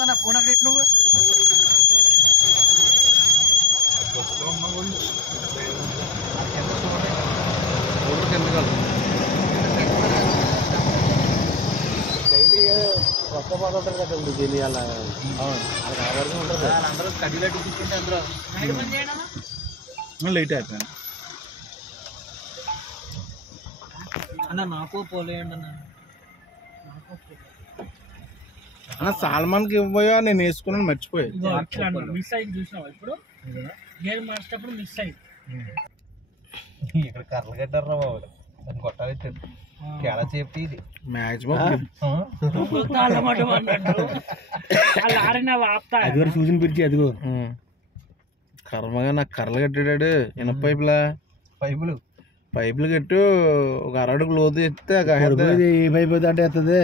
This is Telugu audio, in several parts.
ఉందన్న ఫోన్ అక్కడ నువ్వు డైలీ కొత్త పాట ఉంటుంది కదండి దీని అలా ఉంటుంది అందరూ కడ్డీలో కూర్చుంటే అందరూ లేట్ అయిపోయాను అన్న నాకు పోలేయండి అన్న సాల్మాన్కి ఇవ్వయో నేను వేసుకున్నాను మర్చిపోయాను మిస్ అయింది చూసినావా ఇప్పుడు గేర్ మార్చేటప్పుడు మిస్ అయింది ఇక్కడ కర్రలు కట్టారు బాబు దాన్ని కొట్టాలి చాలా సేఫ్టీ ఇది మ్యాక్సిమం అది చూసిన పిలిచి అదిగో కర్మగా నాకు కర్రలు కట్టాడు ఇనప పైపులు కట్టు ఒక అరడుగు లోతు ఎత్తే ఏ పైపు అంటే ఎత్తది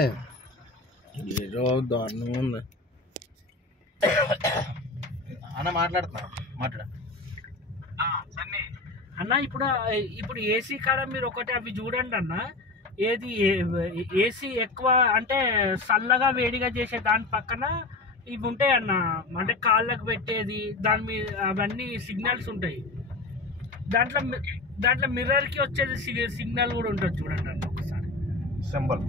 ఏదో దారుణంగా ఉంది అన్న మాట్లాడుతున్నా అన్న ఇప్పుడు ఏసీ కాడ మీరు ఒకటి అవి చూడండి అన్న ఏది ఏసీ ఎక్కువ అంటే చల్లగా వేడిగా చేసే దాని పక్కన ఇవి ఉంటాయి అన్న అంటే కాళ్ళకు పెట్టేది దాని మీద అవన్నీ సిగ్నల్స్ ఉంటాయి దాంట్లో మిర్రర్కి వచ్చేది సిగ్నల్ కూడా ఉంటుంది చూడండి అన్న ఒకసారి సింబల్